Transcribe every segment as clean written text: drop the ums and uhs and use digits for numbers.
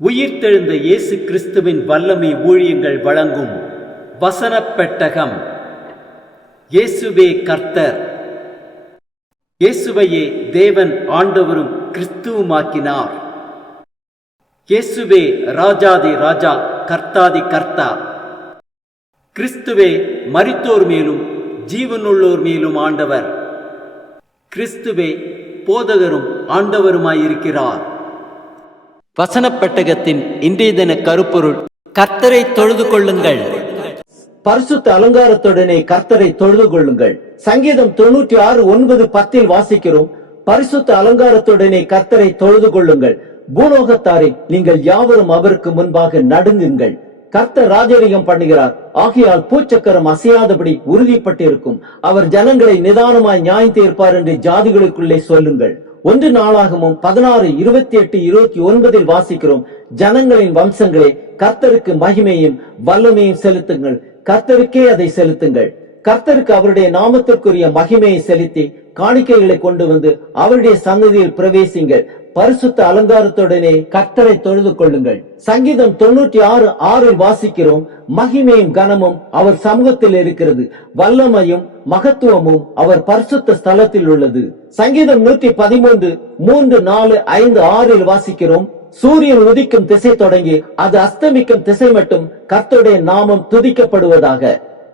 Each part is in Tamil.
உயிர்த்தெழுந்த இயேசு கிறிஸ்துவின் வல்லமை ஊழியங்கள் வழங்கும் வசனப் பெட்டகம். இயேசுவே கர்த்தர். இயேசுவையே தேவன் ஆண்டவரும் கிறிஸ்துவுமாக்கினார். இயேசுவே ராஜாதி ராஜா, கர்த்தாதி கர்த்தா. கிறிஸ்துவே மரித்தோர் மேலும் ஜீவனுள்ளோர் மேலும் ஆண்டவர். கிறிஸ்துவே போதகரும் ஆண்டவருமாயிருக்கிறார். வசனப் பெட்டகத்தின் இன்றைய தின கருப்பொருள்: கர்த்தரை தொழுது கொள்ளுங்கள். பரிசுத்த அலங்காரத்துடனே கர்த்தரை தொழுது கொள்ளுங்கள். சங்கீதம் 96:9-10 வாசிக்கிறோம். பரிசுத்த அலங்காரத்துடனே கர்த்தரை தொழுது கொள்ளுங்கள். பூலோகத்தாரே, நீங்கள் யாவரும் அவருக்கு முன்பாக நடுங்குங்கள். கர்த்தர் ராஜரிகம் பண்ணுகிறார், ஆகையால் பூச்சக்கரம் அசையாதபடி உறுதிப்பட்டிருக்கும். அவர் ஜனங்களை நிதானமாய் நியாயம் தீர்ப்பார் என்று ஜாதிகளுக்குள்ளே சொல்லுங்கள். 1 நாளாகமும் 16:28-29 வாசிக்கிறோம். ஜனங்களின் வம்சங்களே, கர்த்தருக்கு மகிமையும் வல்லமையும் செலுத்துங்கள். கர்த்தருக்கே அதை செலுத்துங்கள். கர்த்தருக்கு அவருடைய நாமத்திற்குரிய மகிமையை செலுத்தி காணிக்கைகளை கொண்டு வந்து அவருடைய சன்னதியில் பிரவேசிங்கள். பரிசுத்த அலங்காரத்துடனே கர்த்தரை தொழுது கொள்ளுங்கள். சங்கீதம் 96:6 வாசிக்கிறோம். மகிமையும் கனமும் அவர் சமூகத்தில் இருக்கிறது, வல்லமையும் மகத்துவமும் அவர் பரிசுத்த ஸ்தலத்தில் உள்ளது. சங்கீதம் 113:3-4-5-6 வாசிக்கிறோம். சூரியன் உதிக்கும் திசை தொடங்கி அது அஸ்தமிக்கும் திசை மட்டும் கர்த்தருடைய நாமம் துதிக்கப்படுவதாக.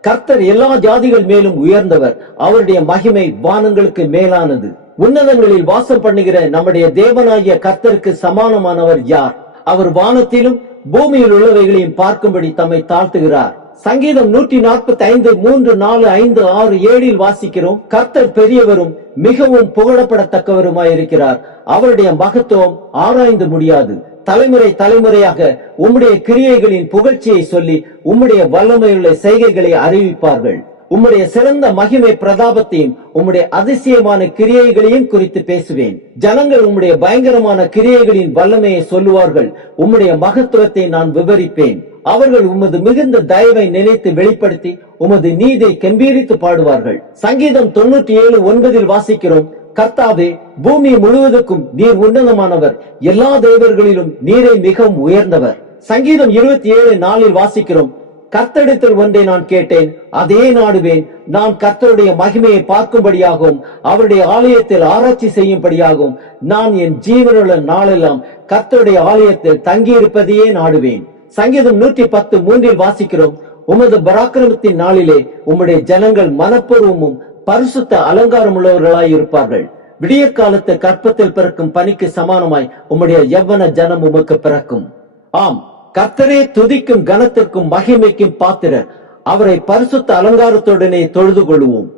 கர்த்தர் எல்லா ஜாதிகள் மேலும் உயர்ந்தவர், அவருடைய மகிமை வானங்களுக்கு மேலானது. உன்னதங்களில் வாசம் பண்ணுகிற நம்முடைய தேவனாகிய கர்த்தருக்கு சமானமானவர் யார்? அவர் வானத்திலும் பூமியில் உள்ளவைகளையும் பார்க்கும்படி தம்மை தாழ்த்துகிறார். சங்கீதம் 145:3-4-5-6-7 வாசிக்கிறோம். கர்த்தர் பெரியவரும் மிகவும் புகழப்படத்தக்கவருமாயிருக்கிறார். அவருடைய மகத்துவம் ஆராய்ந்து முடியாது. தலைமுறை தலைமுறையாக உம்முடைய கிரியைகளின் புகழ்ச்சியை சொல்லி உம்முடைய வல்லமையுள்ள செய்கைகளை அறிவிப்பார்கள். உம்முடைய சிறந்த மகிமை பிரதாபத்தையும் உம்முடைய அதிசயமான கிரியைகளையும் குறித்து பேசுவேன். ஜனங்கள் உம்முடைய பயங்கரமான கிரியைகளின் வல்லமையை சொல்லுவார்கள். உம்முடைய மகத்துவத்தை நான் விவரிப்பேன். அவர்கள் உமது மிகுந்த தயவை நினைத்து வெளிப்படுத்தி உமது நீதியை கம்பீரித்து பாடுவார்கள். சங்கீதம் 97:9 வாசிக்கிறோம். கர்த்தாவே, பூமி முழுவதுக்கும் நீர் உன்னதமானவர், எல்லா தேவர்களிலும் நீரே மிகவும் உயர்ந்தவர். சங்கீதம் 27:4 வாசிக்கிறோம். கர்த்தரிடத்தில் ஒன்றை நான் கேட்டேன், அதே நாடுவேன். நான் கர்த்தருடைய மகிமையை பார்க்கும்படியாகவும் அவருடைய ஆலயத்தில் ஆராய்ச்சி செய்யும்படியாகவும் நான் என் ஜீவனுள்ள நாளெல்லாம் கர்த்தருடைய ஆலயத்தில் தங்கியிருப்பதையே நாடுவேன். சங்கீதம் 110:3 வாசிக்கிறோம். உமது பராக்கிரமத்தின் நாளிலே உம்முடைய ஜனங்கள் மனப்பூர்வமும் பரிசுத்த அலங்காரம் உள்ளவர்களாய் இருப்பார்கள். விடிய காலத்து கற்பத்தில் பிறக்கும் பனிக்கு சமானமாய் உம்முடைய யவ்வன ஜனம் உமக்கு பிறக்கும். ஆம், கர்த்தரே துதிக்கும் கனத்திற்கும் மகிமைக்கும் பாத்திரர். அவரை பரிசுத்த அலங்காரத்துடனே தொழுது கொள்வோம்.